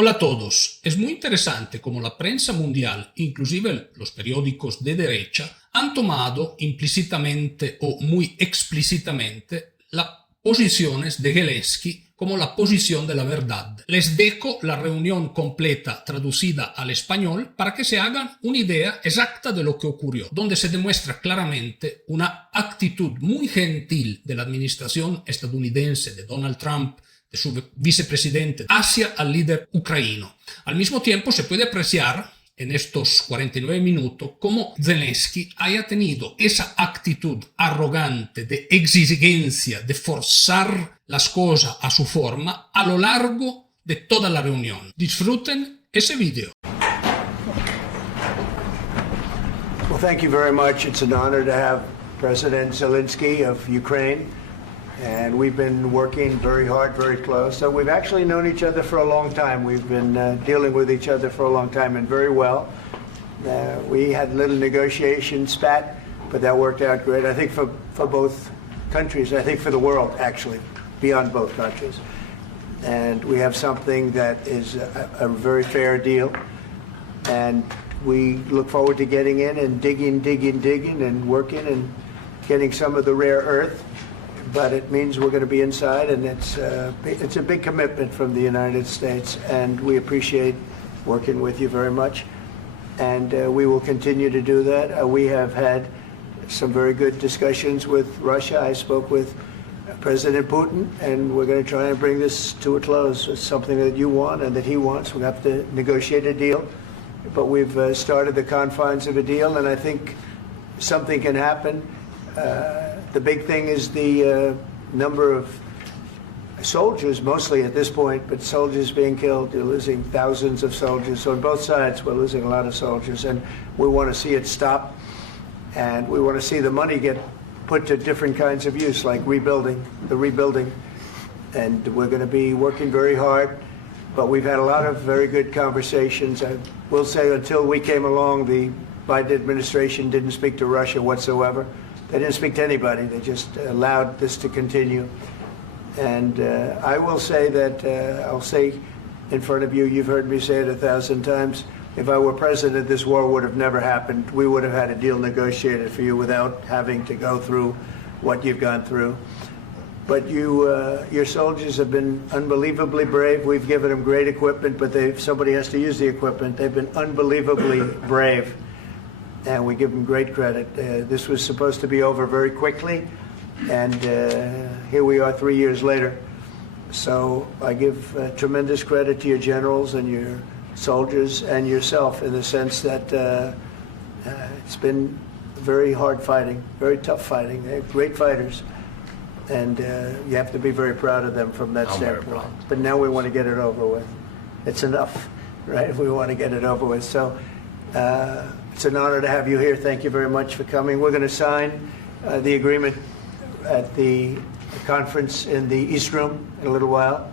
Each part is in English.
Hola a todos. Es muy interesante cómo la prensa mundial, inclusive los periódicos de derecha, han tomado implícitamente o muy explícitamente las posiciones de Zelensky como la posición de la verdad. Les dejo la reunión completa traducida al español para que se hagan una idea exacta de lo que ocurrió, donde se demuestra claramente una actitud muy gentil de la administración estadounidense de Donald Trump, de su vicepresidente, hacia el líder ucraniano. Al mismo tiempo se puede apreciar en estos 49 minutos cómo Zelensky haya tenido esa actitud arrogante de exigencia, de forzar las cosas a su forma a lo largo de toda la reunión. Disfruten ese video. Well, thank you very much. It's an honor to have President Zelensky of Ukraine. And we've been working very hard, very close. So we've actually known each other for a long time. We've been dealing with each other for a long time and very well. We had a little negotiation spat, but that worked out great. I think for both countries, I think for the world, actually, beyond both countries. And we have something that is a very fair deal. And we look forward to getting in and digging and working and getting some of the rare earth. But it means we're going to be inside, and it's a big commitment from the United States, and we appreciate working with you very much, and we will continue to do that. We have had some very good discussions with Russia. I spoke with President Putin, and we're going to try and bring this to a close. It's something that you want and that he wants. We have to negotiate a deal, but we've started the confines of a deal, and I think something can happen. The big thing is the number of soldiers, mostly at this point, but soldiers being killed. You're losing thousands of soldiers. So on both sides, we're losing a lot of soldiers, and we want to see it stop. And we want to see the money get put to different kinds of use, like rebuilding. And we're going to be working very hard. But we've had a lot of very good conversations. I will say until we came along, the Biden administration didn't speak to Russia whatsoever. They didn't speak to anybody. They just allowed this to continue. And I will say that, I'll say in front of you, you've heard me say it 1,000 times, if I were president, this war would have never happened. We would have had a deal negotiated for you without having to go through what you've gone through. But your soldiers have been unbelievably brave. We've given them great equipment, but somebody has to use the equipment. They've been unbelievably brave. And we give them great credit. This was supposed to be over very quickly, and here we are 3 years later. So I give tremendous credit to your generals and your soldiers and yourself in the sense that it's been very hard fighting, very tough fighting. They're great fighters, and you have to be very proud of them from that standpoint. But now we want to get it over with. It's enough, right? We want to get it over with. So. It's an honor to have you here. Thank you very much for coming. We're going to sign the agreement at the conference in the East Room in a little while,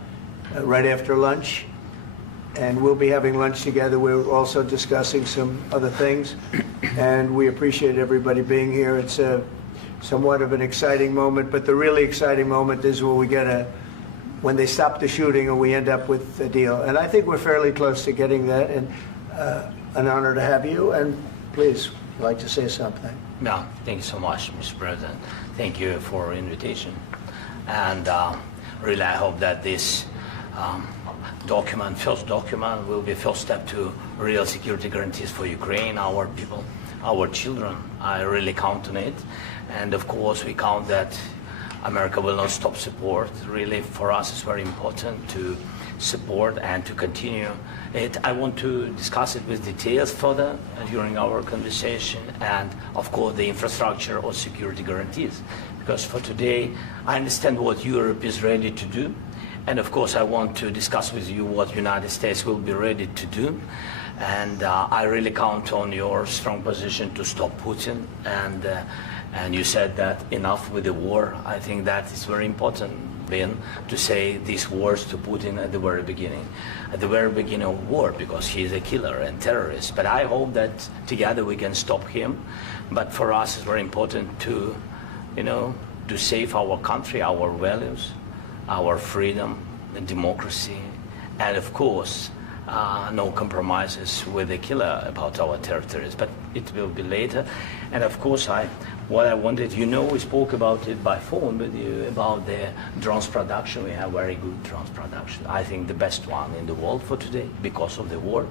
right after lunch. And we'll be having lunch together. We're also discussing some other things. And we appreciate everybody being here. It's somewhat of an exciting moment, but the really exciting moment is when we get when they stop the shooting and we end up with a deal. And I think we're fairly close to getting that. And an honor to have you, and please, I'd like to say something. Yeah, thank you so much, Mr. President. Thank you for the invitation. And really, I hope that this first document, will be a first step to real security guarantees for Ukraine, our people, our children. I really count on it. And of course, we count that America will not stop support. Really, for us, it's very important to support and to continue it. I want to discuss it with details further during our conversation, and of course the infrastructure or security guarantees, because for today I understand what Europe is ready to do, and of course I want to discuss with you what United States will be ready to do, and I really count on your strong position to stop Putin, and you said that enough with the war. I think that is very important, Ben, to say these words to Putin at the very beginning of war, because he is a killer and terrorist. But I hope that together we can stop him. But for us, it's very important to, to save our country, our values, our freedom and democracy, and of course, no compromises with the killer about our territories, but it will be later. And of course, what I wanted, we spoke about it by phone with you, about the drones production. We have very good drones production. I think the best one in the world for today because of the war.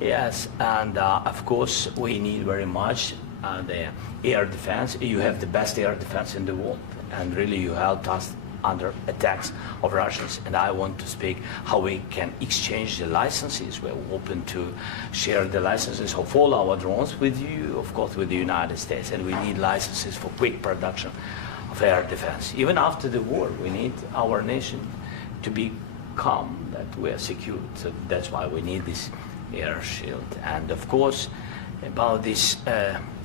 Yes, and of course, we need very much the air defense. You have the best air defense in the world, and really you helped us under attacks of Russians, and I want to speak how we can exchange the licenses. We're open to share the licenses of all our drones with you, of course, with the United States, and we need licenses for quick production of air defense. Even after the war, we need our nation to be calm, that we are secure. So that's why we need this air shield. And of course, about this,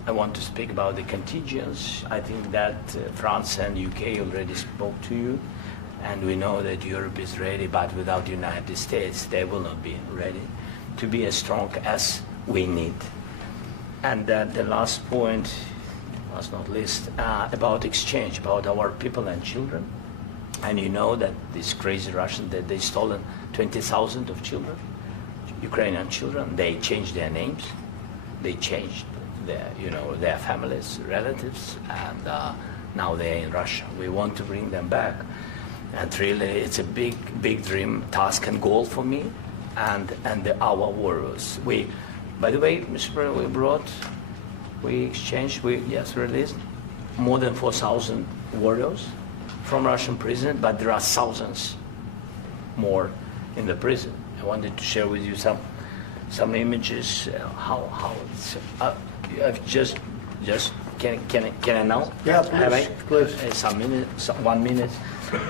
I want to speak about the contingents. I think that France and UK already spoke to you, and we know that Europe is ready, but without the United States, they will not be ready to be as strong as we need. And the last point, last not least, about exchange, about our people and children. And you know that these crazy Russians, that they stolen 20,000 of children, Ukrainian children. They changed their names, they changed their families, relatives, and now they're in Russia. We want to bring them back, and really it's a big dream, task and goal for me, and our warriors. By the way, Mr. President, we released more than 4,000 warriors from Russian prison, but there are thousands more in the prison. I wanted to share with you some images, how it's. Just can I now? Yeah, please. Please.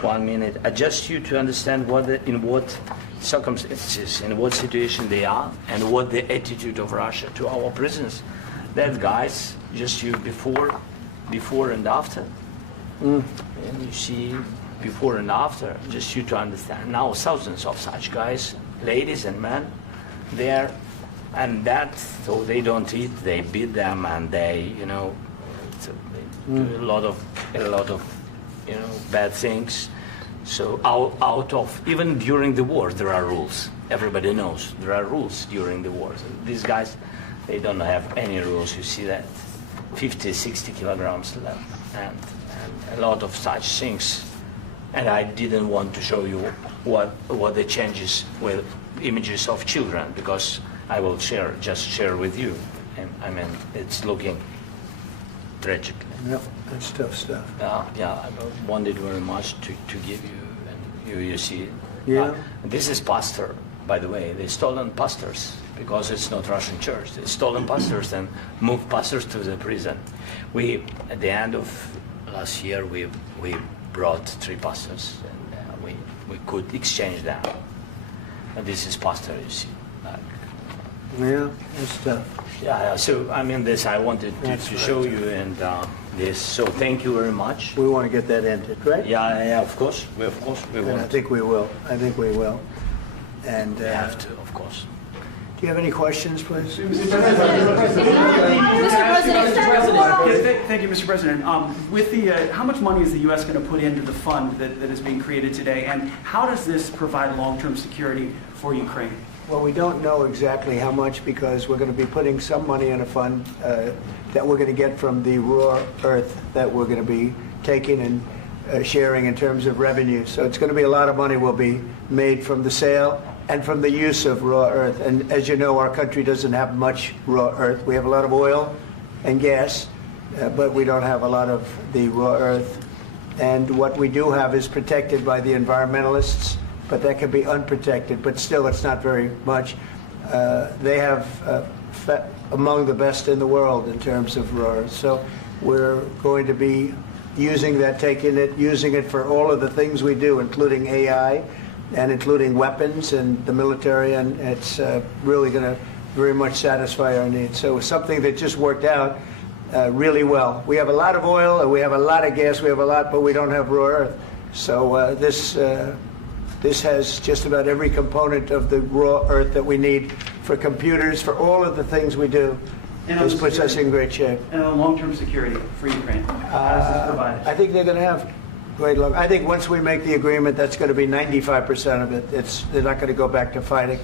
1 minute. Just you to understand in what circumstances, in what situation they are, and what the attitude of Russia to our prisoners. That guys, just you before and after. And you see before and after, just you to understand. Now thousands of such guys, ladies and men, there. And so they don't eat, they beat them, and they do a lot of bad things. So out of, even during the war, there are rules. Everybody knows there are rules during the war. So these guys, they don't have any rules. You see that 50, 60 kilograms left, and a lot of such things. And I didn't want to show you what the changes with images of children, because I will just share with you. And I mean, it's looking tragic. Yep, that's tough stuff. I wanted very much to give you, and you see. Yeah. This is pastor, by the way. They stolen pastors because it's not Russian church. They stolen pastors and moved pastors to the prison. At the end of last year, we brought 3 pastors, and we could exchange them. And this is pastor, you see. Yeah, that's tough. Yeah, so I mean, this I wanted to show you, and this. So thank you very much. We want to get that ended, right? Yeah, of course. We And want. I think we will. And We have to, of course. do you have any questions, please? Mr. President. Thank you, Mr. President. With how much money is the U.S. going to put into the fund that is being created today, and how does this provide long-term security for Ukraine? Well, we don't know exactly how much, because we're going to be putting some money in a fund that we're going to get from the raw earth that we're going to be taking and sharing in terms of revenue. So it's going to be a lot of money will be made from the sale and from the use of raw earth. And as you know, our country doesn't have much raw earth. We have a lot of oil and gas, but we don't have a lot of the raw earth. And what we do have is protected by the environmentalists, but that can be unprotected, but still it's not very much. They have among the best in the world in terms of raw earth. So we're going to be using that, using it for all of the things we do, including AI and including weapons and the military, and it's really going to very much satisfy our needs. So it's something that just worked out really well. We have a lot of oil and we have a lot of gas, but we don't have raw earth. So this has just about every component of the raw earth that we need for computers, for all of the things we do. This puts us in great shape. And on long-term security for Ukraine, how does this provide it? I think they're going to have great luck. I think once we make the agreement, that's going to be 95% of it. They're not going to go back to fighting.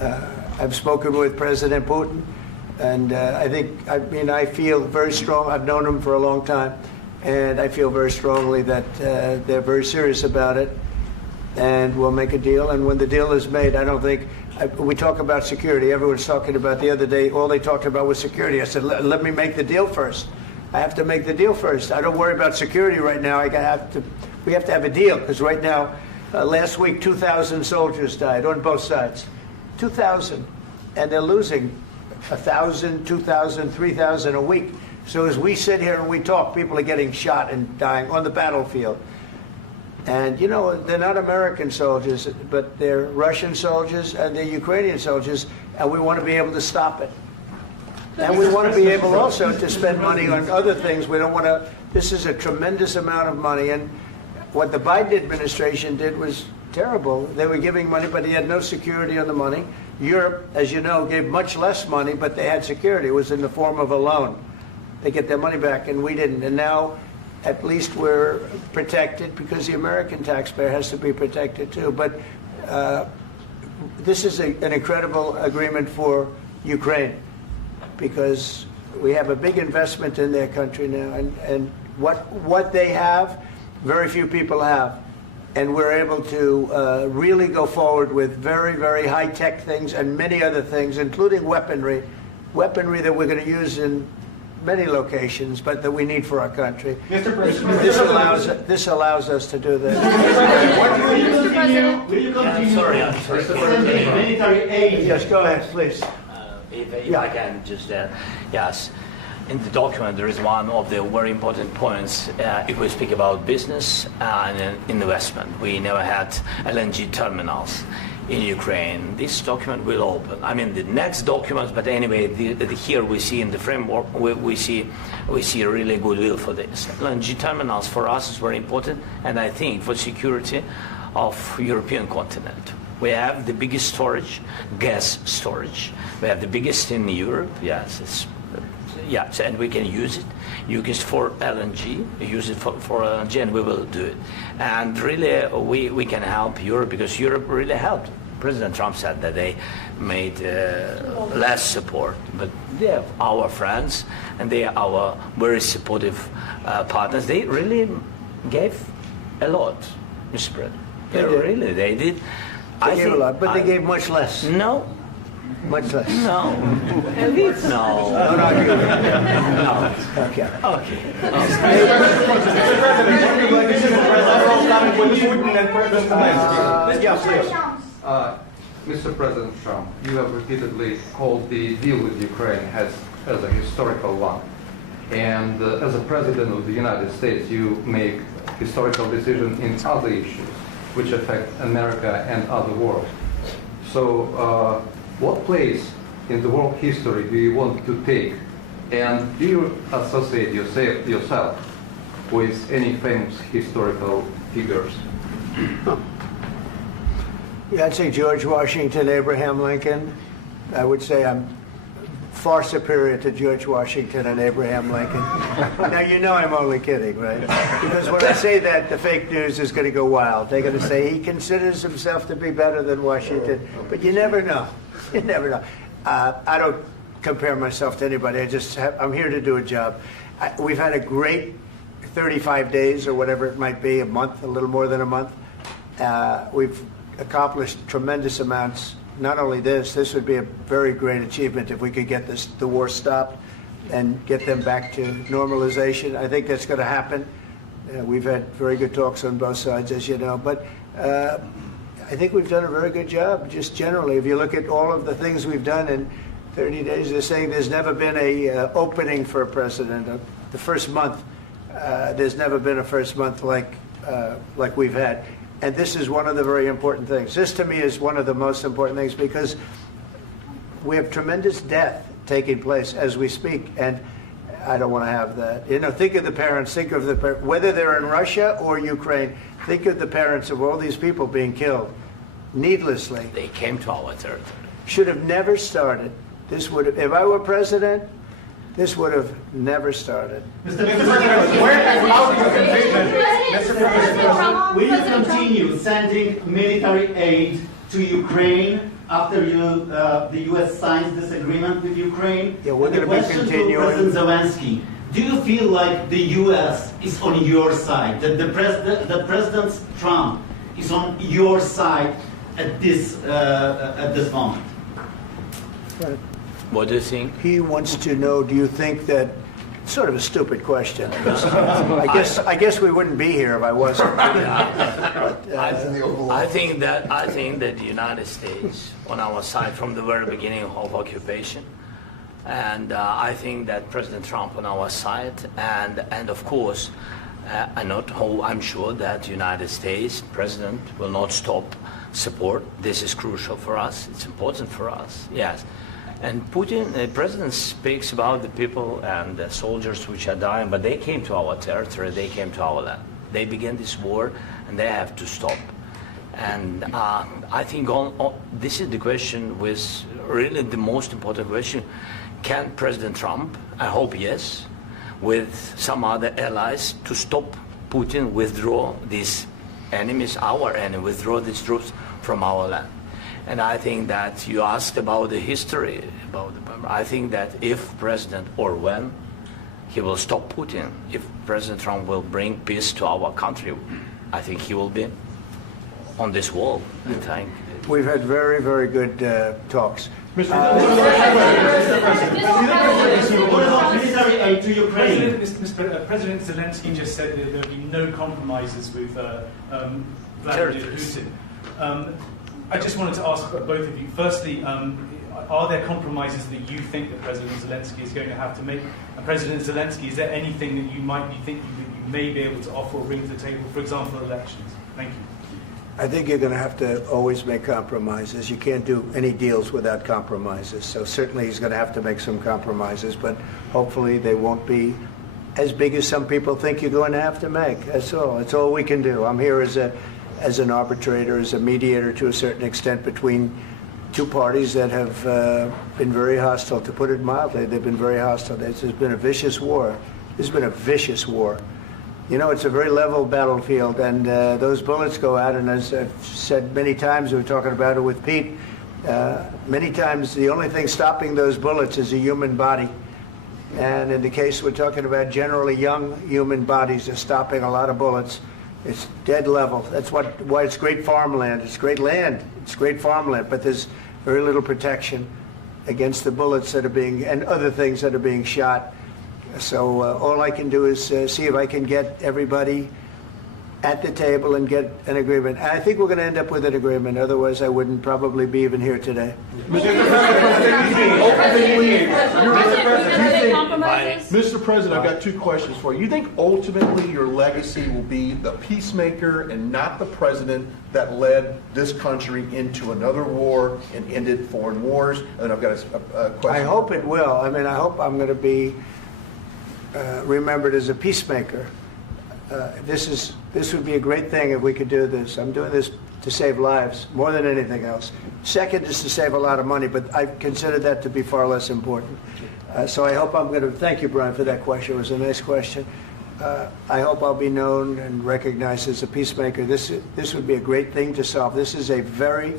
I've spoken with President Putin, and I feel very strong. I've known him for a long time, and I feel very strongly that they're very serious about it, and we'll make a deal. And when the deal is made, I don't think we talk about security. Everyone's talking about the other day. All they talked about was security. I said, let me make the deal first. I have to make the deal first. I don't worry about security right now. We have to have a deal, because right now, last week, 2,000 soldiers died on both sides. 2,000, and they're losing 1,000, 2,000, 3,000 a week. So as we sit here and we talk, people are getting shot and dying on the battlefield. And, you know, they're not American soldiers, but they're Russian soldiers and they're Ukrainian soldiers, and we want to be able to stop it. And we want to be able also to spend money on other things. We don't want to, this is a tremendous amount of money, and what the Biden administration did was terrible. They were giving money, but he had no security on the money. Europe, as you know, gave much less money, but they had security. It was in the form of a loan. They get their money back, and we didn't. And now, at least we're protected, because the American taxpayer has to be protected too. But this is an incredible agreement for Ukraine, because we have a big investment in their country now, and what they have, very few people have. And we're able to really go forward with very, very high-tech things and many other things, including weaponry that we're going to use in many locations, but that we need for our country. Mr. President, this allows us to do this. Will you continue? I'm sorry. Sending military aid? Yes, go ahead, please. If I can just, yes. In the document, there is one of the very important points. If we speak about business and investment, we never had LNG terminals in Ukraine. This document will open. I mean, the next documents, but anyway, here we see in the framework, we see really goodwill for this. LNG terminals for us is very important, and I think for security of European continent. We have the biggest storage, gas storage. We have the biggest in Europe. Yes, yes, and we can use it. Use it for LNG. Use it for LNG, and we will do it. And really, we can help Europe, because Europe really helped. President Trump said that they made less support, but they are our friends, and they are our very supportive partners. They really gave a lot, Mr. President. They did. They gave a lot, but they gave much less. No. Much less. No. No. No. Okay. Mr. President Trump, you have repeatedly called the deal with Ukraine as a historical one. And as a President of the United States, you make historical decisions in other issues which affect America and other world. So what place in the world history do you want to take? And do you associate yourself with any famous historical figures? Yeah, I'd say George Washington, Abraham Lincoln. I would say I'm far superior to George Washington and Abraham Lincoln. Now, you know I'm only kidding, right? Because when I say that, the fake news is going to go wild. They're going to say he considers himself to be better than Washington. But you never know. You never know. I don't compare myself to anybody. I'm here to do a job. We've had a great 35 days or whatever it might be, a month, a little more than a month. We've accomplished tremendous amounts. Not only this would be a very great achievement if we could get the war stopped and get them back to normalization. I think that's going to happen. We've had very good talks on both sides, as you know. But I think we've done a very good job, just generally. If you look at all of the things we've done in 30 days, they're saying there's never been a opening for a president. The first month, there's never been a first month like we've had. And this is one of the very important things. This, to me, is one of the most important things, because we have tremendous death taking place as we speak, and I don't want to have that. You know, think of the parents, whether they're in Russia or Ukraine, think of the parents of all these people being killed needlessly. They came to our territory. Should have never started. This would have, if I were president, this would have never started. Mr. President, will you continue sending military aid to Ukraine after the U.S. signs this agreement with Ukraine. Yeah, we're And the going to be question continuing. to President Zelensky: do you feel like the U.S. is on your side? That President Trump is on your side at this moment? What do you think? He wants to know, do you think that, sort of a stupid question. I guess we wouldn't be here if I wasn't. I think that the United States on our side from the very beginning of occupation, and I think that President Trump on our side, and of course, I'm sure that the United States President will not stop support. This is crucial for us. It's important for us. Yes. And Putin, the president, speaks about the people and the soldiers which are dying, but they came to our territory, they came to our land. They began this war, and they have to stop. And I think this is the question, with really the most important question. Can President Trump, I hope yes, with some other allies, to stop Putin, withdraw these enemies, our enemy, withdraw these troops from our land? And I think that you asked about the history, I think that if President, or when, he will stop Putin, if President Trump will bring peace to our country, I think he will be on this wall. I think. We've had very, very good talks. What about military aid to Ukraine? President Zelensky just said that there will be no compromises with Vladimir Putin. I just wanted to ask both of you, firstly, are there compromises that you think that President Zelensky is going to have to make? And President Zelensky, is there anything that you might be thinking that you may be able to offer or bring to the table, for example, elections? Thank you. I think you're going to have to always make compromises. You can't do any deals without compromises. So certainly he's going to have to make some compromises, but hopefully they won't be as big as some people think you're going to have to make. That's all. That's all we can do. I'm here as an arbitrator, as a mediator to a certain extent between two parties that have been very hostile, to put it mildly. They've been very hostile. This has been a vicious war. This has been a vicious war. You know, it's a very level battlefield, and those bullets go out, and as I've said many times, we were talking about it with Pete, many times the only thing stopping those bullets is a human body. And in the case we're talking about, generally young human bodies are stopping a lot of bullets. It's dead level. That's why it's great farmland. It's great land. It's great farmland, but there's very little protection against the bullets that are being, and other things that are being shot. So all I can do is see if I can get everybody at the table and get an agreement. And I think we're going to end up with an agreement. Otherwise, I wouldn't probably be even here today. Mr. President, I've got two questions for you. You think ultimately your legacy will be the peacemaker and not the president that led this country into another war and ended foreign wars? And I've got a question. I hope it will. I mean, I hope I'm going to be remembered as a peacemaker. This would be a great thing if we could do this. I'm doing this to save lives more than anything else. Second is to save a lot of money, but I consider that to be far less important. So I hope I'm going to, thank you, Brian, for that question. It was a nice question. I hope I'll be known and recognized as a peacemaker. This would be a great thing to solve. This is a very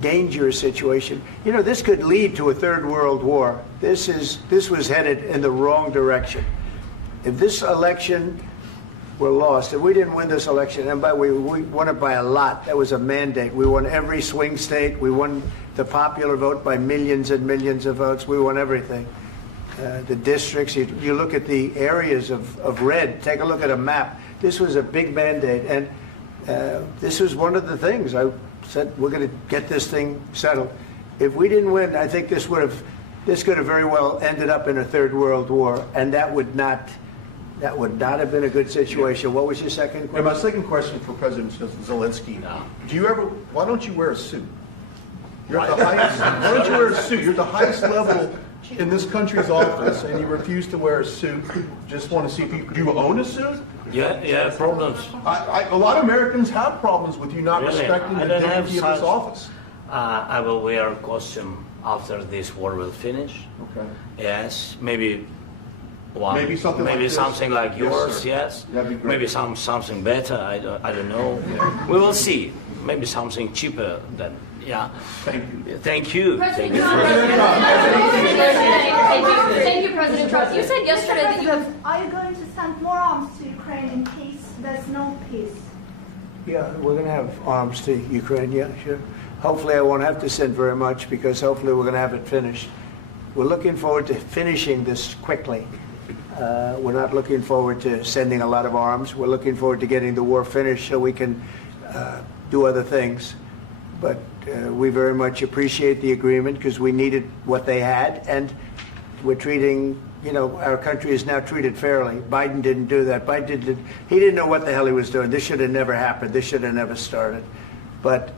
dangerous situation. You know, this could lead to a third world war. This was headed in the wrong direction. If this election were lost, if we didn't win this election, and we won it by a lot, that was a mandate. We won every swing state. We won the popular vote by millions and millions of votes. We won everything. The districts, you look at the areas of red, take a look at a map. This was a big mandate, and this was one of the things. I said, we're going to get this thing settled. If we didn't win, I think this could have very well ended up in a third world war, and that would not have been a good situation. What was your second question? And my second question for President Zelensky, why don't you wear a suit? You're at the highest, why don't you wear a suit? You're at the highest level in this country's office, and you refuse to wear a suit. Just want to see if do you own a suit? Yeah, problems. A lot of Americans have problems with you not respecting the dignity of this office. I will wear a costume after this war will finish. Okay. Yes, maybe something like yours. Yes. That'd be great. Maybe something better. I don't know. We will see. Maybe something cheaper than. Yeah. Thank you. Thank you. President Thank you. Trump. Thank you, President Trump. You said yesterday that you have. Are you going to send more arms to Ukraine in case there's no peace? Yeah, we're going to have arms to Ukraine, yeah, sure. Hopefully I won't have to send very much because hopefully we're going to have it finished. We're looking forward to finishing this quickly. We're not looking forward to sending a lot of arms. We're looking forward to getting the war finished so we can do other things. But we very much appreciate the agreement because we needed what they had, and we're treating, you know, our country is now treated fairly. Biden didn't do that. He didn't know what the hell he was doing. This should have never happened. This should have never started. But,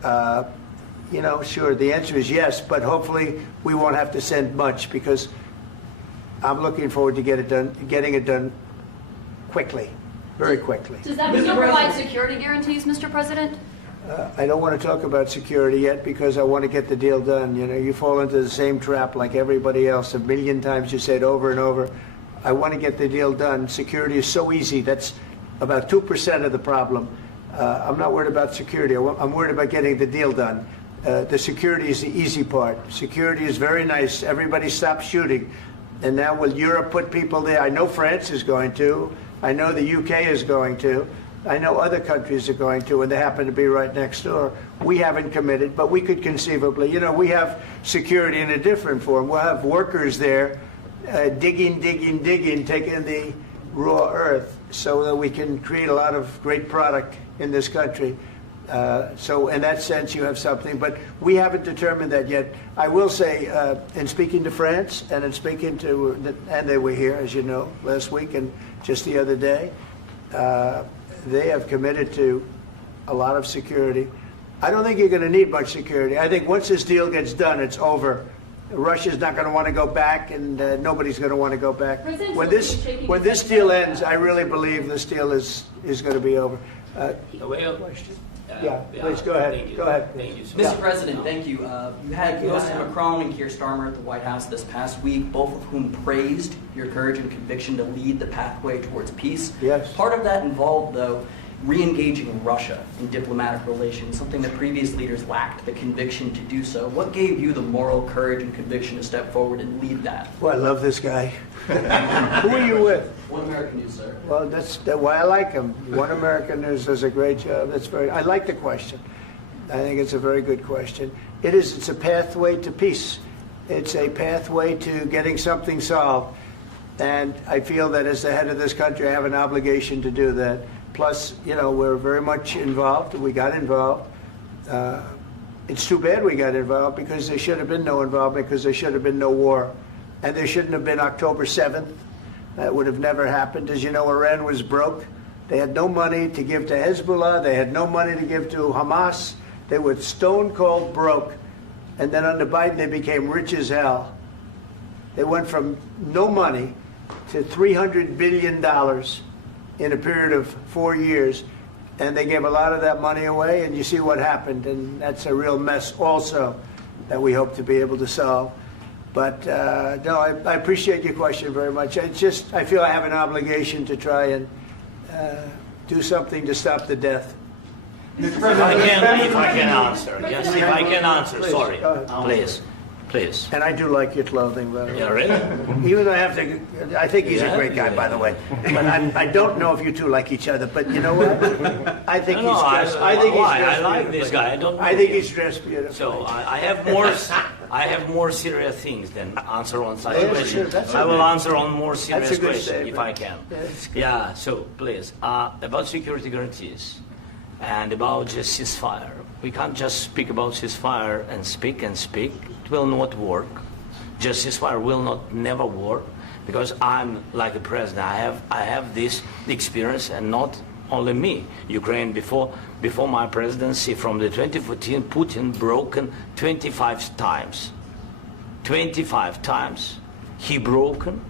you know, sure, the answer is yes, but hopefully we won't have to send much because I'm looking forward to getting it done quickly, very quickly. Does that mean you'll provide security guarantees, Mr. President? I don't want to talk about security yet because I want to get the deal done. You know, you fall into the same trap like everybody else. A million times you say it over and over. I want to get the deal done. Security is so easy. That's about 2% of the problem. I'm not worried about security. I'm worried about getting the deal done. The security is the easy part. Security is very nice. Everybody stops shooting. And now will Europe put people there? I know France is going to. I know the UK is going to. I know other countries are going to, and they happen to be right next door. We haven't committed, but we could conceivably. You know, we have security in a different form. We'll have workers there digging, taking the raw earth so that we can create a lot of great product in this country. So in that sense, you have something, but we haven't determined that yet. I will say, in speaking to France and in speaking to, and they were here, as you know, last week and just the other day, they have committed to a lot of security. I don't think you're going to need much security. I think once this deal gets done, it's over. Russia's not going to want to go back, and nobody's going to want to go back. When this deal ends, I really believe this deal is going to be over. Yeah, please go ahead. Go ahead. Thank you, Mr. President, thank you. You had President Macron and Keir Starmer at the White House this past week, both of whom praised your courage and conviction to lead the pathway towards peace. Yes. Part of that involved, though, re-engaging Russia in diplomatic relations, something that previous leaders lacked the conviction to do so. What gave you the moral courage and conviction to step forward and lead that? Well, I love this guy. Who are you with? One American News, sir. Well, that's why I like him. One American News does a great job. I like the question. I think it's a very good question. It's a pathway to peace. It's a pathway to getting something solved. And I feel that as the head of this country, I have an obligation to do that. Plus, you know, we're very much involved. We got involved. It's too bad we got involved because there should have been no involvement because there should have been no war. And there shouldn't have been October 7th. That would have never happened. As you know, Iran was broke. They had no money to give to Hezbollah. They had no money to give to Hamas. They were stone cold broke. And then under Biden, they became rich as hell. They went from no money to $300 billion in a period of 4 years. And they gave a lot of that money away, and you see what happened. And that's a real mess also that we hope to be able to solve. But no, I appreciate your question very much. It's just, I feel I have an obligation to try and do something to stop the death. If I can answer. Yes, if I can answer, Please, sorry. go ahead. Please. And I do like your clothing, by the way. Yeah, really? Even though I think he's a great guy, by the way. But I don't know if you two like each other. But you know what? I think he's dressed. I like this guy. I don't know I think him. he's dressed beautifully. So I have more serious things than answer on such Yeah, questions. sure, I will answer on more That's serious a good questions statement. if I can. Yeah, So please, about security guarantees and about just ceasefire. We can't just speak about ceasefire and speak. It will not work. Just ceasefire will never work because I'm like a president. I have this experience, and not only me. Ukraine before my presidency, from the 2014, Putin broken 25 times. 25 times he broken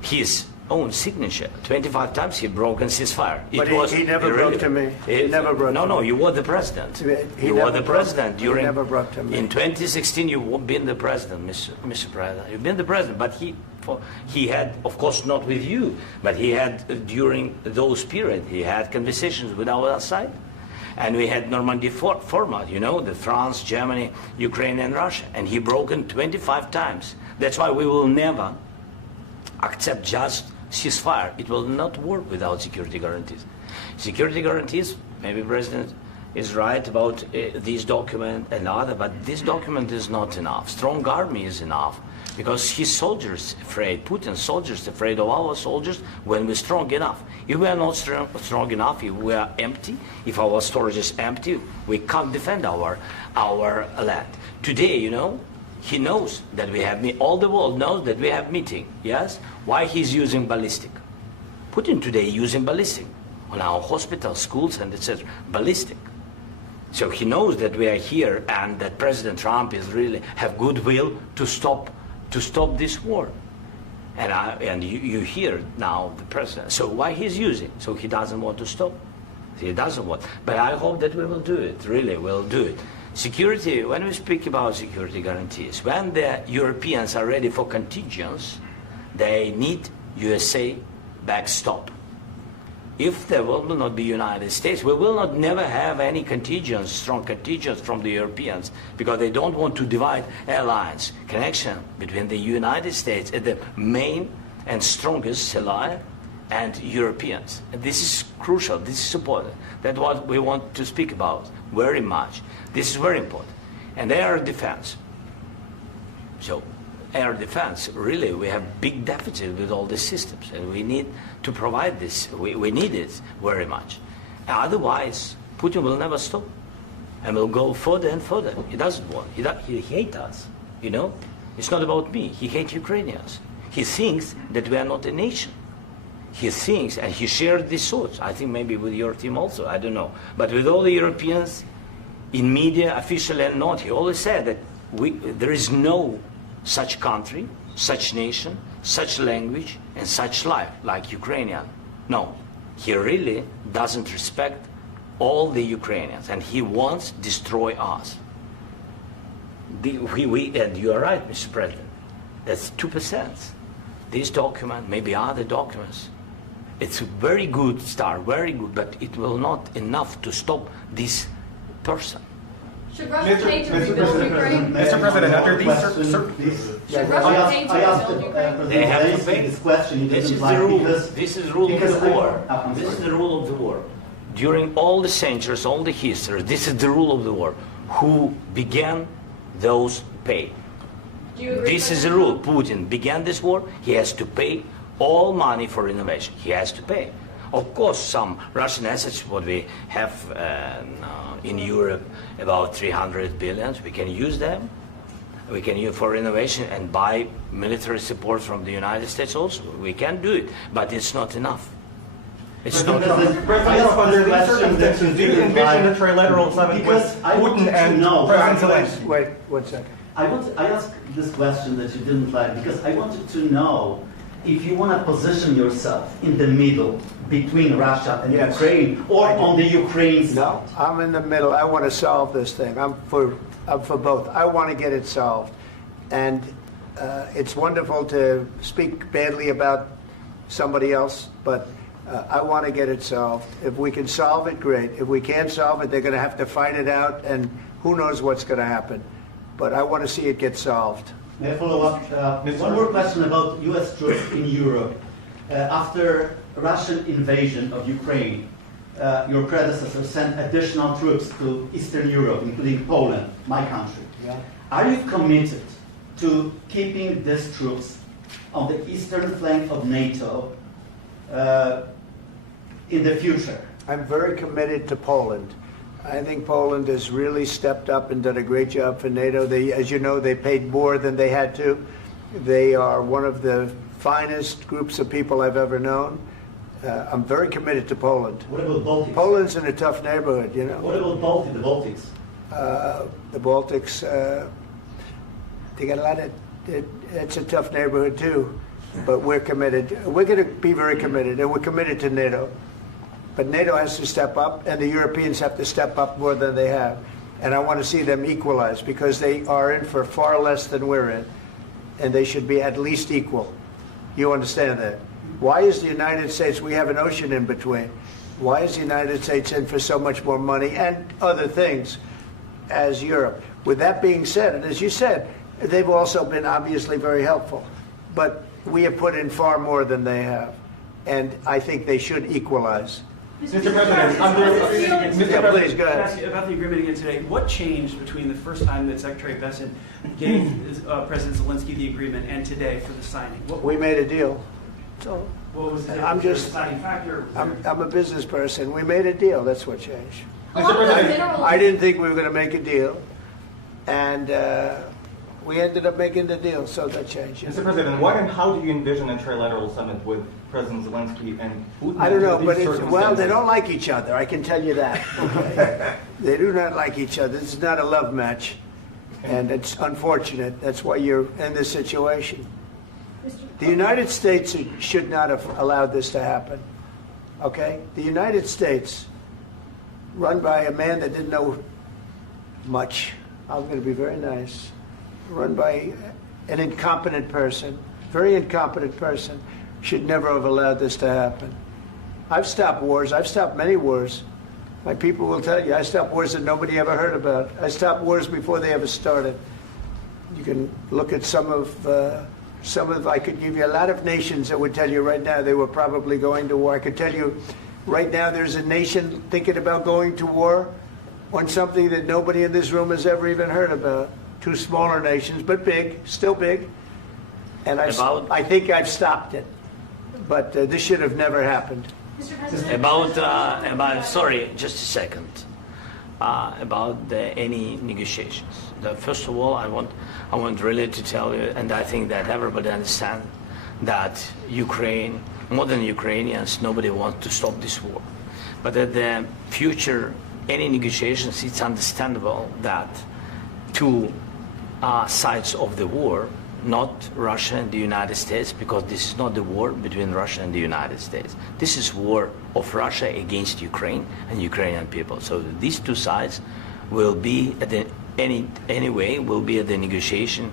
his own signature. 25 times he broken ceasefire. But he never broke to me. He never broke to me. No, you were the president. You were the president during. He never broke to me. In 2016, you've been the president, Mr. President. You've been the president, but he had, of course, not with you, but he had during those periods. He had conversations with our side, And we had Normandy format, you know, the France, Germany, Ukraine and Russia. And he broken 25 times. That's why we will never accept just ceasefire. It will not work without security guarantees. Security guarantees, maybe President is right about this document and other, but this document is not enough. Strong army is enough. Because his soldiers afraid, Putin's soldiers afraid of our soldiers when we're strong enough. If we are not strong enough, if we are empty, if our storage is empty, we can't defend our land. Today, you know, he knows that we have, all the world knows that we have meeting, yes? Why he's using ballistic? Putin today using ballistic on our hospitals, schools, and etc. Ballistic. So he knows that we are here and that President Trump is really have goodwill to stop this war. And you hear now the president. So why he's using? So he doesn't want to stop. He doesn't want. But I hope that we will do it. Really, we'll do it. Security, when we speak about security guarantees, when the Europeans are ready for contingents, they need USA backstop. If there will not be United States, we will not never have any contingents, strong contingents from the Europeans, because they don't want to divide alliance, connection between the United States and the main and strongest ally and Europeans. And this is crucial, this is important. That's what we want to speak about very much. This is very important. And air defense. So air defense, really, we have big deficit with all these systems, and we need to provide this. We need it very much. Otherwise, Putin will never stop, and will go further and further. He doesn't want. He hates us, you know? It's not about me. He hates Ukrainians. He thinks that we are not a nation. He thinks, and he shared these thoughts, I think maybe with your team also, I don't know. But with all the Europeans, in media, officially and not, he always said that there is no such country, such nation, such language, and such life like Ukrainian. No, he really doesn't respect all the Ukrainians, and he wants to destroy us. And you are right, Mr. President, that's 2%. This document, maybe other documents, it's a very good start, very good, but it will not enough to stop this person. Should Russia pay to rebuild Ukraine? Mr. President, under these Should Russia pay to rebuild Ukraine? They have to pay. This question. This is the rule. This is the rule of the war. This is the rule of the war. During all the centuries, all the history, this is the rule of the war. Who began, those pay. This is the rule. Putin began this war. He has to pay all money for innovation. He has to pay. Of course, some Russian assets, what we have in Europe, about 300 billion, we can use them. We can use for innovation and buy military support from the United States also. We can do it, but it's not enough. It's not enough. President, under these circumstances, do you envision a trilateral summit with Putin and President Zelensky? Wait 1 second. I asked this question that you didn't like because I wanted to know if you want to position yourself in the middle between Russia and Ukraine, or on the Ukraine side. No, I'm in the middle. I want to solve this thing. I'm for both. I want to get it solved. And it's wonderful to speak badly about somebody else, but I want to get it solved. If we can solve it, great. If we can't solve it, they're going to have to fight it out, and who knows what's going to happen. But I want to see it get solved. May I follow up? One more question about U.S. troops in Europe. After Russian invasion of Ukraine, your predecessor sent additional troops to Eastern Europe, including Poland, my country. Yeah. Are you committed to keeping these troops on the eastern flank of NATO in the future? I'm very committed to Poland. I think Poland has really stepped up and done a great job for NATO. As you know, they paid more than they had to. They are one of the finest groups of people I've ever known. I'm very committed to Poland. What about Baltics? Poland's in a tough neighborhood, you know. What about the Baltics? The Baltics, they got a lot of, it's a tough neighborhood too. But we're committed. We're going to be very committed, and we're committed to NATO. But NATO has to step up, and the Europeans have to step up more than they have. And I want to see them equalize, because they are in for far less than we're in. And they should be at least equal. You understand that? Why is the United States, we have an ocean in between. Why is the United States in for so much more money and other things as Europe? With that being said, and as you said, they've also been obviously very helpful. But we have put in far more than they have. And I think they should equalize. Mr. President, please, go ahead. Ask you about the agreement again today. What changed between the first time that Secretary Vance gave President Zelensky the agreement and today for the signing? We made a deal. So what was the I'm just, deciding factor? I'm a business person. We made a deal. That's what changed. Mr. President, I didn't think we were going to make a deal. And we ended up making the deal, so that changed. Mr. President, what and how do you envision a trilateral summit with President Zelensky and Putin? I don't know, but well, they don't like each other, I can tell you that. Okay? They do not like each other. This is not a love match, and it's unfortunate. That's why you're in this situation. The United States should not have allowed this to happen, okay? The United States, run by a man that didn't know much, I'm going to be very nice, run by an incompetent person, very incompetent person, should never have allowed this to happen. I've stopped wars. I've stopped many wars. My people will tell you, I stopped wars that nobody ever heard about. I stopped wars before they ever started. You can look at some of, I could give you a lot of nations that would tell you right now they were probably going to war. I could tell you right now there's a nation thinking about going to war on something that nobody in this room has ever even heard about. Two smaller nations, but big, still big. And I think I've stopped it. But this should have never happened. Mr. President, About sorry, just a second. About any negotiations. First of all, I want really to tell you, and I think that everybody understands that Ukraine, modern Ukrainians, nobody wants to stop this war. But at the future, any negotiations, it's understandable that two sides of the war, not Russia and the United States, because this is not the war between Russia and the United States. This is war of Russia against Ukraine and Ukrainian people. So these two sides will be at the anyway will be at the negotiation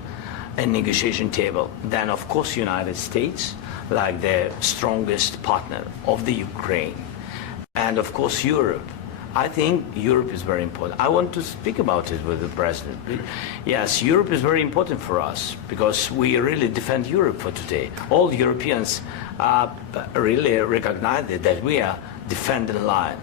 table. Then of course United States, like the strongest partner of the Ukraine, and of course Europe. I think Europe is very important. I want to speak about it with the President. Yes, Europe is very important for us because we really defend Europe for today. All Europeans really recognize that we are defending line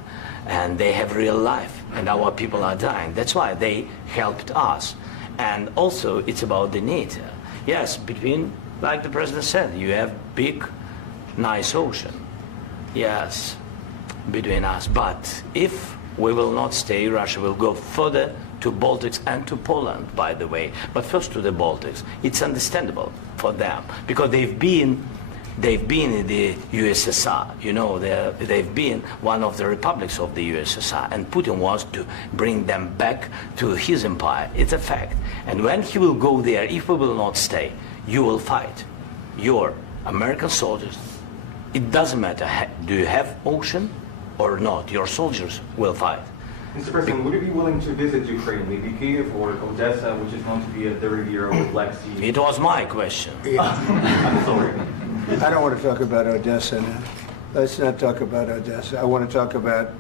and they have real life and our people are dying. That's why they helped us. And also it's about the NATO. Yes, between, like the President said, you have big, nice ocean. Yes, between us. But if we will not stay, Russia will go further to Baltics and to Poland, by the way. But first to the Baltics. It's understandable for them because they've been in the USSR. You know, they've been one of the republics of the USSR, and Putin wants to bring them back to his empire. It's a fact. And when he will go there, if we will not stay, you will fight. Your American soldiers, it doesn't matter, do you have ocean or not, your soldiers will fight. Mr. President, would you be willing to visit Ukraine, maybe Kyiv or Odessa, which is known to be a 30-year-old Black Sea? It was my question. I'm sorry. I don't want to talk about Odessa now. Let's not talk about Odessa. I want to talk about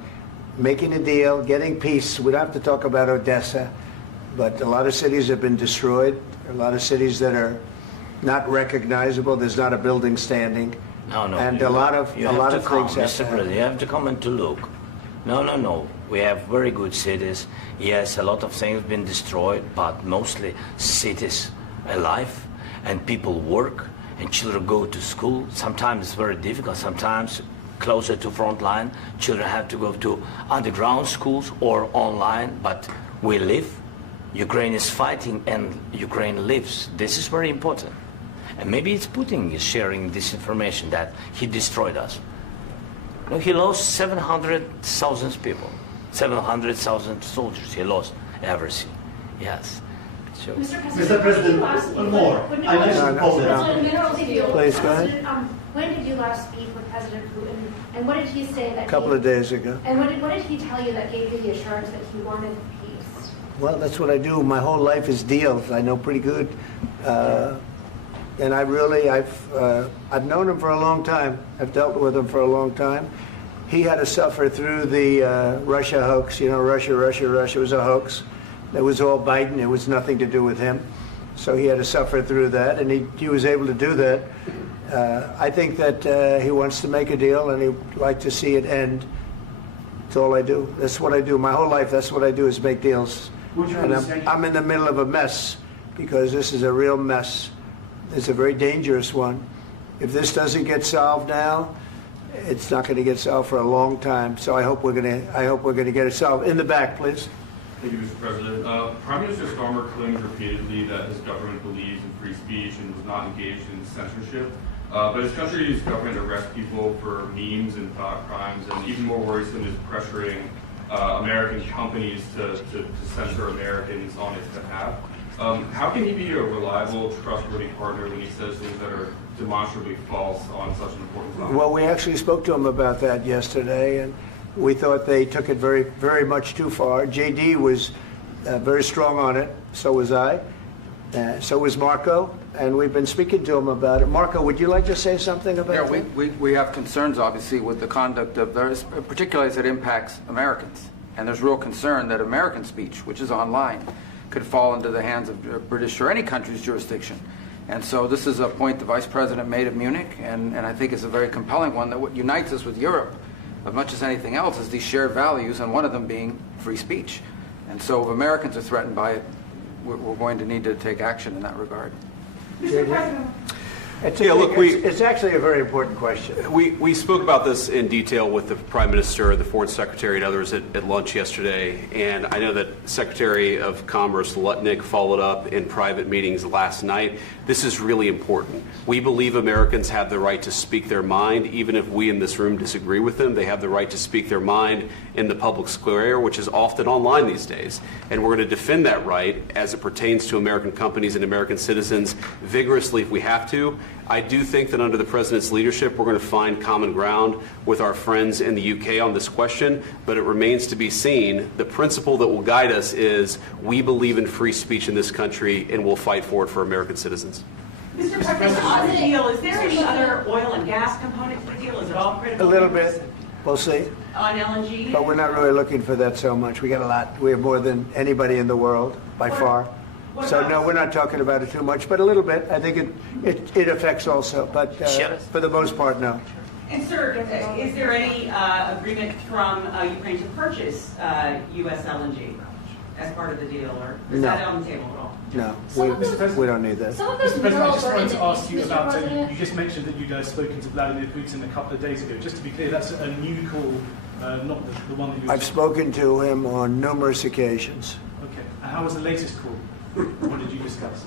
making a deal, getting peace. We don't have to talk about Odessa, but a lot of cities have been destroyed. There are a lot of cities that are not recognizable. There's not a building standing. No. And a lot of things have Mr. President, you have to come and to look. No. We have very good cities. Yes, a lot of things have been destroyed, but mostly cities alive, and people work, and children go to school. Sometimes it's very difficult. Sometimes closer to front line, children have to go to underground schools or online, but we live. Ukraine is fighting, and Ukraine lives. This is very important. And maybe it's Putin is sharing this information that he destroyed us. No, he lost 700,000 people, 700,000 soldiers. He lost everything. Yes. So. Mr. President, one more. I mentioned Poland. Please, go ahead. When did you last speak with President Putin, and what did he say that? A couple of days ago. And what did he tell you that gave you the assurance that he wanted peace? Well, that's what I do. My whole life is deals. I know pretty good. And I've known him for a long time. I've dealt with him for a long time. he had to suffer through the Russia hoax. You know, Russia was a hoax. It was all Biden. It was nothing to do with him. So he had to suffer through that, and he was able to do that. I think that he wants to make a deal, and he'd like to see it end. That's all I do. That's what I do. My whole life, that's what I do, is make deals. And I'm in the middle of a mess, because this is a real mess. It's a very dangerous one. If this doesn't get solved now, it's not going to get solved for a long time. So I hope we're going to get it solved. In the back, please. Thank you, Mr. President. Prime Minister Starmer claims repeatedly that his government believes in free speech and was not engaged in censorship. But his country's government arrests people for memes and thought crimes, and even more worrisome is pressuring American companies to censor Americans on its behalf. How can he be a reliable, trustworthy partner when he says things that are demonstrably false on such an important topic? Well, we actually spoke to him about that yesterday, and we thought they took it very, very much too far. JD was very strong on it. So was I. So was Marco. And we've been speaking to him about it. Marco, would you like to say something about that? We have concerns, obviously, with the conduct of those, particularly as it impacts Americans. And there's real concern that American speech, which is online, could fall into the hands of British or any country's jurisdiction. And so this is a point the Vice President made of Munich, and I think it's a very compelling one, that what unites us with Europe, as much as anything else, is these shared values, and one of them being free speech. And so if Americans are threatened by it, we're going to need to take action in that regard. Mr. President. It's actually a very important question. We spoke about this in detail with the Prime Minister, the Foreign Secretary, and others at lunch yesterday, and I know that Secretary of Commerce Lutnick followed up in private meetings last night. This is really important. We believe Americans have the right to speak their mind, even if we in this room disagree with them. They have the right to speak their mind in the public square, which is often online these days. And we're going to defend that right as it pertains to American companies and American citizens vigorously if we have to. I do think that under the President's leadership, we're going to find common ground with our friends in the UK on this question, but it remains to be seen. The principle that will guide us is we believe in free speech in this country, and we'll fight for it for American citizens. Mr. President, on the deal, is there any other oil and gas component to the deal? Is it all critical? A little bit. We'll see. On LNG? But we're not really looking for that so much. We got a lot. We have more than anybody in the world, by far. So no, we're not talking about it too much, but a little bit. I think it affects also, but for the most part, no. And sir, is there any agreement from Ukraine to purchase U.S. LNG as part of the deal, or is that on the table at all? No, we don't need that. Mr. President, I just wanted to ask you about, you just mentioned that you'd spoken to Vladimir Putin a couple of days ago. Just to be clear, that's a new call, not the one that you... I've spoken to him on numerous occasions. Okay, and how was the latest call? What did you discuss?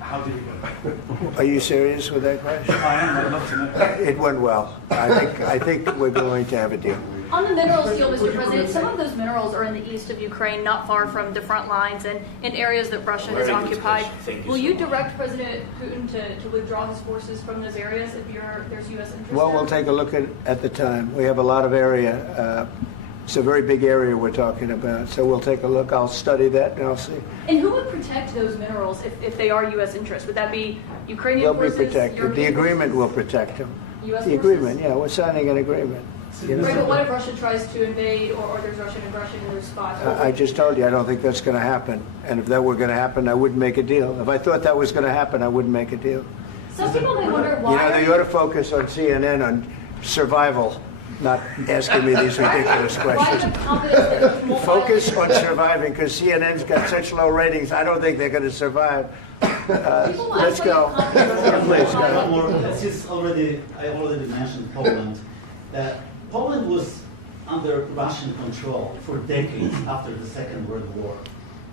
How did it go? Are you serious with that question? I am. I'd love to know. It went well. I think we're going to have a deal. On the minerals deal, Mr. President, some of those minerals are in the east of Ukraine, not far from the front lines and in areas that Russia has occupied. Will you direct President Putin to withdraw his forces from those areas if there's U.S. interest? Well, we'll take a look at the time. We have a lot of area. It's a very big area we're talking about, so we'll take a look. I'll study that and I'll see. And who would protect those minerals if they are U.S. interests? Would that be Ukrainian forces? They'll be protected. European The agreement forces? will protect them. U.S. The forces? agreement, yeah, we're signing an agreement. You know? Right, but what if Russia tries to invade or there's Russian aggression in those spots? I just told you I don't think that's going to happen. And if that were going to happen, I wouldn't make a deal. If I thought that was going to happen, I wouldn't make a deal. Some people may wonder why. You know, they ought to focus on CNN on survival, not asking me these ridiculous questions. Focus on surviving, because CNN's got such low ratings. I don't think they're going to survive. Let's go. Please, go ahead. I already mentioned Poland. Poland was under Russian control for decades after the Second World War.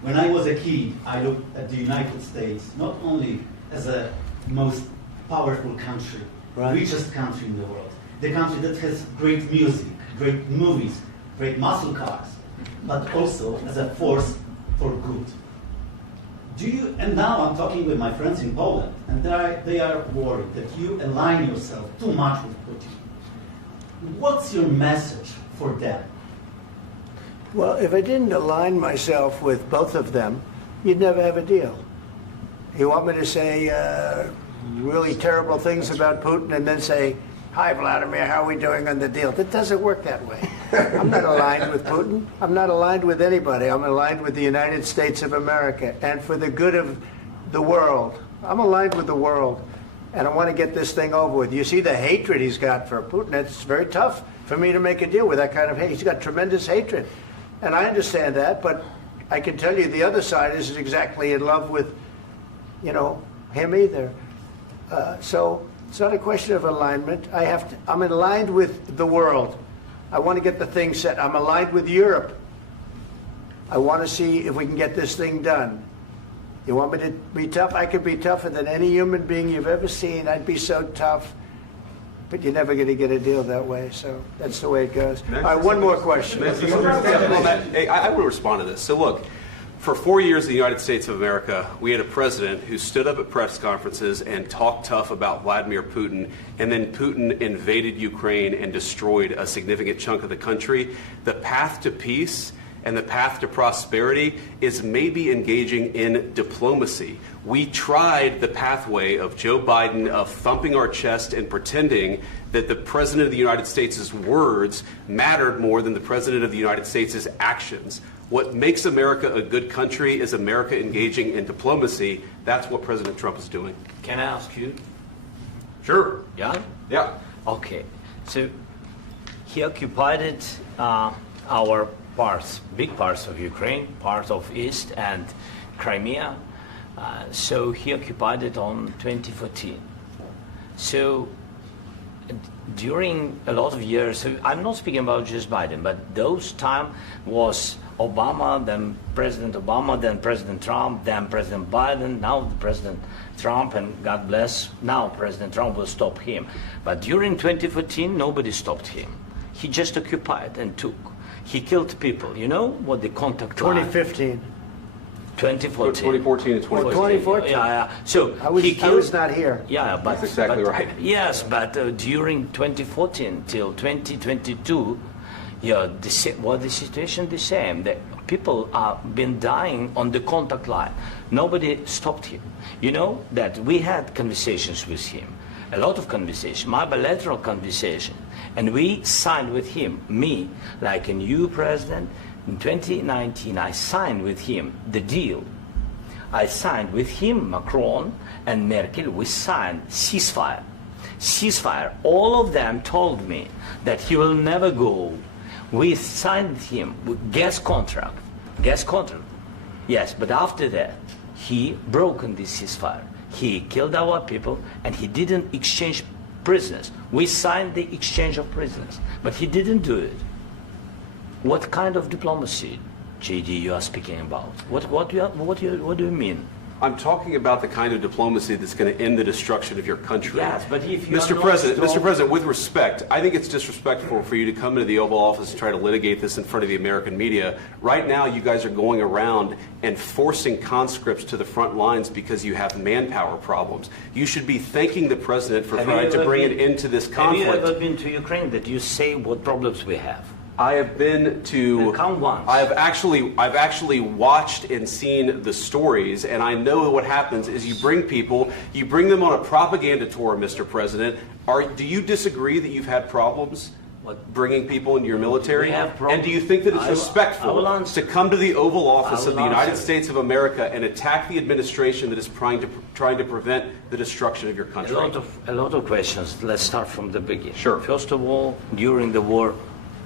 When I was a kid, I looked at the United States not only as a most powerful country, richest country in the world, the country that has great music, great movies, great muscle cars, but also as a force for good. And now I'm talking with my friends in Poland, and they are worried that you align yourself too much with Putin. What's your message for them? Well, if I didn't align myself with both of them, you'd never have a deal. You want me to say really terrible things about Putin and then say, hi, Vladimir, how are we doing on the deal? It doesn't work that way. I'm not aligned with Putin. I'm not aligned with anybody. I'm aligned with the United States of America and for the good of the world. I'm aligned with the world, and I want to get this thing over with. You see the hatred he's got for Putin. It's very tough for me to make a deal with that kind of hate. He's got tremendous hatred, and I understand that, but I can tell you the other side isn't exactly in love with, him either. So it's not a question of alignment. I'm aligned with the world. I want to get the thing set. I'm aligned with Europe. I want to see if we can get this thing done. You want me to be tough? I could be tougher than any human being you've ever seen. I'd be so tough. But you're never going to get a deal that way, so that's the way it goes. All right, one more question. I want to respond to this. So look, for 4 years in the United States of America, we had a president who stood up at press conferences and talked tough about Vladimir Putin, and then Putin invaded Ukraine and destroyed a significant chunk of the country. The path to peace and the path to prosperity is maybe engaging in diplomacy. We tried the pathway of Joe Biden of thumping our chest and pretending that the President of the United States' words mattered more than the President of the United States' actions. What makes America a good country is America engaging in diplomacy. That's what President Trump is doing. Can I ask you? Sure. Yeah? Yeah. Okay. So he occupied our parts, big parts of Ukraine, part of East and Crimea. So he occupied it on 2014. So during a lot of years, so I'm not speaking about just Biden, but those time was Obama, then President Obama, then President Trump, then President Biden, now President Trump, and God bless, now President Trump will stop him. But during 2014, nobody stopped him. He just occupied and took. He killed people. You know what the contact 2015. 2014. 2014 and 2015. 2014. Yeah. So I was not here. Yeah, but that's exactly right. Yes, but during 2014 till 2022, the situation the same. The people have been dying on the contact line. Nobody stopped him. You know that we had conversations with him, a lot of conversations, my bilateral conversation, and we signed with him, me, like a new president. In 2019, I signed with him the deal. I signed with him, Macron and Merkel, we signed ceasefire. Ceasefire. All of them told me that he will never go. We signed with him with gas contract. Gas contract. Yes, but after that, he broken this ceasefire. He killed our people and he didn't exchange prisoners. We signed the exchange of prisoners, but he didn't do it. What kind of diplomacy, JD, you are speaking about? What do you mean? I'm talking about the kind of diplomacy that's going to end the destruction of your country. Yes, but if you Mr. President, with respect, I think it's disrespectful for you to come into the Oval Office and try to litigate this in front of the American media. Right now, you guys are going around and forcing conscripts to the front lines because you have manpower problems. You should be thanking the President for trying to bring an end to this conflict. Have you ever been to Ukraine that you say what problems we have? I have been to. Come once. I've actually watched and seen the stories, and I know what happens is you bring them on a propaganda tour, Mr. President. Do you disagree that you've had problems bringing people into your military? And do you think that it's respectful to come to the Oval Office of the United States of America and attack the administration that is trying to prevent the destruction of your country? A lot of questions. Let's start from the beginning. Sure. First of all, during the war,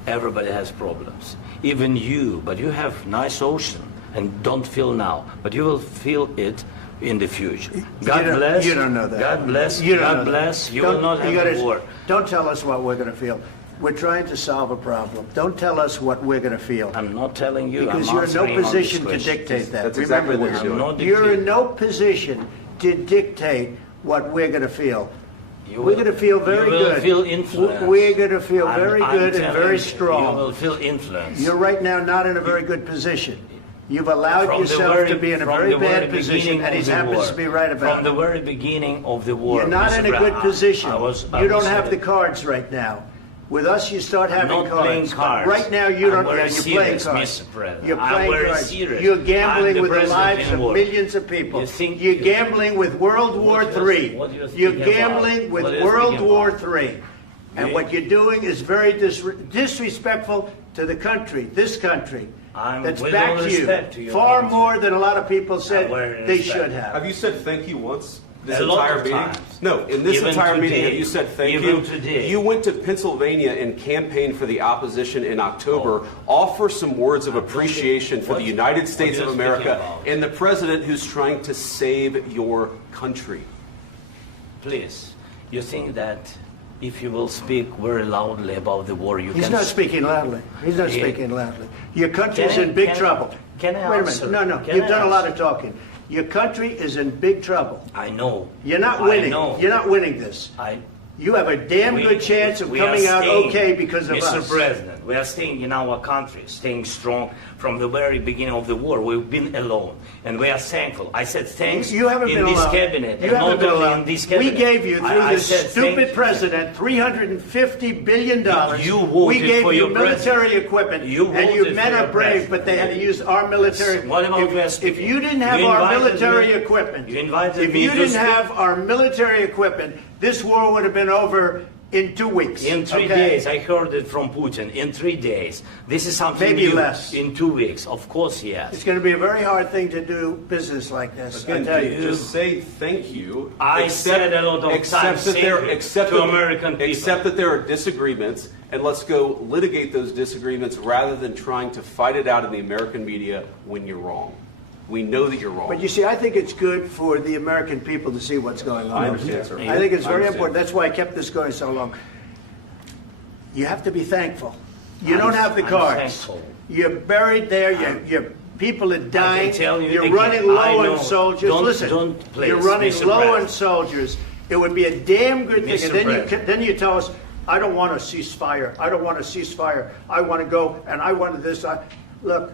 everybody has problems, even you, but you have nice ocean and don't feel now, but you will feel it in the future. God bless. You don't know that. God bless. You don't God know bless. that. You will not have a war. Don't tell us what we're going to feel. We're trying to solve a problem. Don't tell us what we're going to feel. I'm not telling you. Because you're in no position to dictate that. That's exactly what you're doing. You're in no position to dictate what we're going to feel. We're going to feel very good. Feel influence. We're going to feel very good and very strong. You will feel influence. You're right now not in a very good position. You've allowed yourself to be in a very bad position, and he happens to be right about it. From the very beginning of the war. You're not in a good position. You don't have the cards right now. With us, you start having cards. Right now, you don't. You're playing cards. You're playing cards. You're gambling with the lives of millions of people. You're gambling with World War III. You're gambling with World War III. And what you're doing is very disrespectful to the country, this country, that's backed you far more than a lot of people said they should have. Have you said thank you once? This entire meeting? No, in this entire meeting, have you said thank you? You went to Pennsylvania and campaigned for the opposition in October. Offer some words of appreciation for the United States of America and the president who's trying to save your country. Please, you think that if you will speak very loudly about the war, He's not speaking loudly. He's not speaking loudly. Your country's in big trouble. Can I Wait a answer? minute. No, you've done a lot of talking. Your country is in big trouble. I know. You're not winning. You're not winning this. You have a damn good chance of coming out okay because of us. Mr. President, we are staying in our country, staying strong from the very beginning of the war. We've been alone, and we are thankful. I said thanks you haven't in been this alone. cabinet, You and haven't not been only alone. in this cabinet. We gave you, through this stupid president, $350 billion. You voted we gave for you your military president. equipment, You and you voted men for are your brave, president. but they had to use our military. What about If you didn't have our military equipment, if you didn't have our military equipment, this war would have been over in 2 weeks. In 3 days, I heard it from Putin. In 3 days, this is something Maybe new. less. In 2 weeks, of course, yes. It's going to be a very hard thing to do business like this. Again, I tell you. just say thank you. I said a lot of times to American people. Accept that there are disagreements, and let's go litigate those disagreements rather than trying to fight it out in the American media when you're wrong. We know that you're wrong. But you see, I think it's good for the American people to see what's going on. I understand, sir. I think it's very important. That's why I kept this going so long. You have to be thankful. You don't have the cards. Thankful. You're buried there. Your people are dying. I can tell you You're again, running low on soldiers. Listen, you're running Mr. low President. on soldiers. It would be a damn good thing. Mr. And then you tell us, I don't want a ceasefire. I don't want a ceasefire. I want to go, and I want this. Look,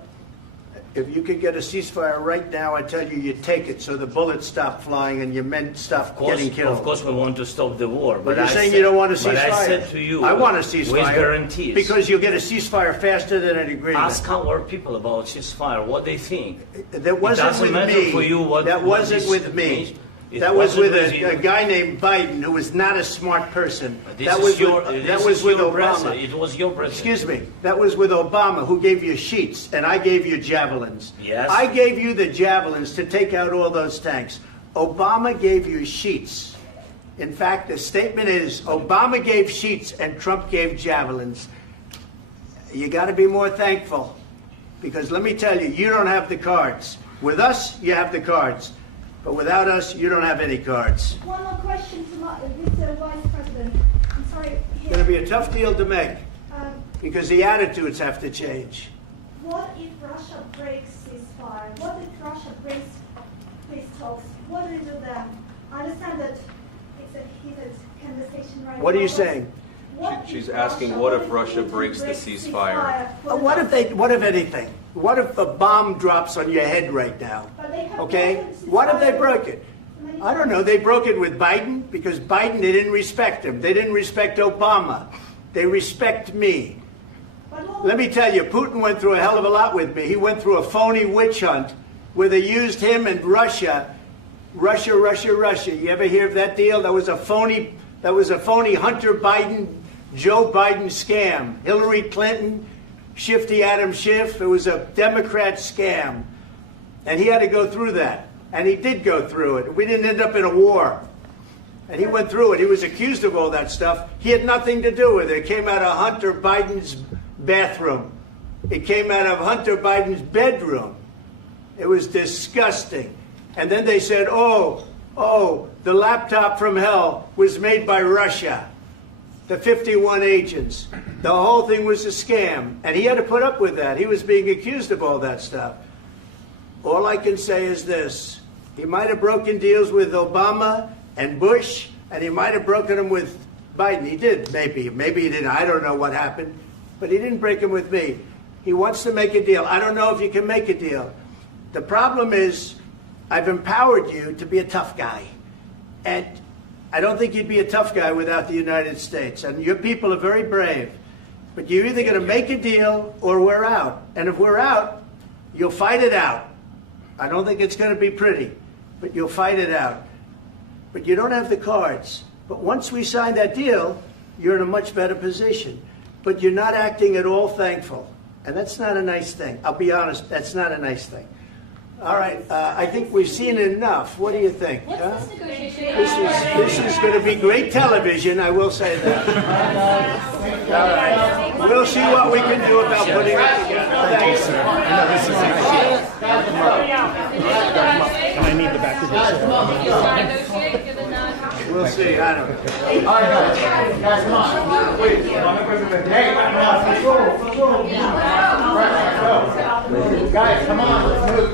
if you could get a ceasefire right now, I tell you, you take it so the bullets stop flying and your men stop getting killed. Of course, we want to stop the war. But you're saying you don't want a ceasefire. But I said to you, I want a ceasefire. with guarantees. Because you'll get a ceasefire faster than an agreement. Ask our people about ceasefire, what they think. That wasn't with me. For you what, that what wasn't this with me. means. That was with a guy named Biden who was not a smart person. That was with Obama. It was your president. Excuse me. That was with Obama, who gave you sheets, and I gave you javelins. Yes. I gave you the javelins to take out all those tanks. Obama gave you sheets. In fact, the statement is Obama gave sheets and Trump gave javelins. You got to be more thankful, because let me tell you, you don't have the cards. With us, you have the cards. But without us, you don't have any cards. One more question to Mr. Vice President. I'm sorry. It's going to be a tough deal to make, because the attitudes have to change. What if Russia breaks ceasefire? What if Russia breaks peace talks? What do we do then? I understand that it's a heated conversation right now. What are you saying? She's asking, what if Russia breaks the ceasefire? What if anything? What if a bomb drops on your head right now? Okay? What if they broke it? I don't know. They broke it with Biden, because Biden, they didn't respect him. They didn't respect Obama. They respect me. Let me tell you, Putin went through a hell of a lot with me. He went through a phony witch hunt where they used him and Russia. Russia. You ever hear of that deal? That was a phony Hunter Biden, Joe Biden scam. Hillary Clinton, Shifty Adam Schiff. It was a Democrat scam. And he had to go through that. And he did go through it. We didn't end up in a war. And he went through it. He was accused of all that stuff. He had nothing to do with it. It came out of Hunter Biden's bathroom. It came out of Hunter Biden's bedroom. It was disgusting. And then they said, oh, the laptop from hell was made by Russia. The 51 agents. The whole thing was a scam. And he had to put up with that. He was being accused of all that stuff. All I can say is this. He might have broken deals with Obama and Bush, and he might have broken them with Biden. He did, maybe. Maybe he didn't. I don't know what happened. But he didn't break them with me. He wants to make a deal. I don't know if you can make a deal. The problem is, I've empowered you to be a tough guy. And I don't think you'd be a tough guy without the United States. And your people are very brave. But you're either going to make a deal or we're out. And if we're out, you'll fight it out. I don't think it's going to be pretty, but you'll fight it out. But you don't have the cards. But once we sign that deal, you're in a much better position. But you're not acting at all thankful. And that's not a nice thing. I'll be honest, that's not a nice thing. All right, I think we've seen enough. What do you think? What's this negotiation? This is going to be great television, I will say that. All right. We'll see what we can do about putting it together. Thank you, sir. I know this is I need the back of this. We'll see. I don't know. All right, guys, come on. Wait, hey, guys, come on. Let's move.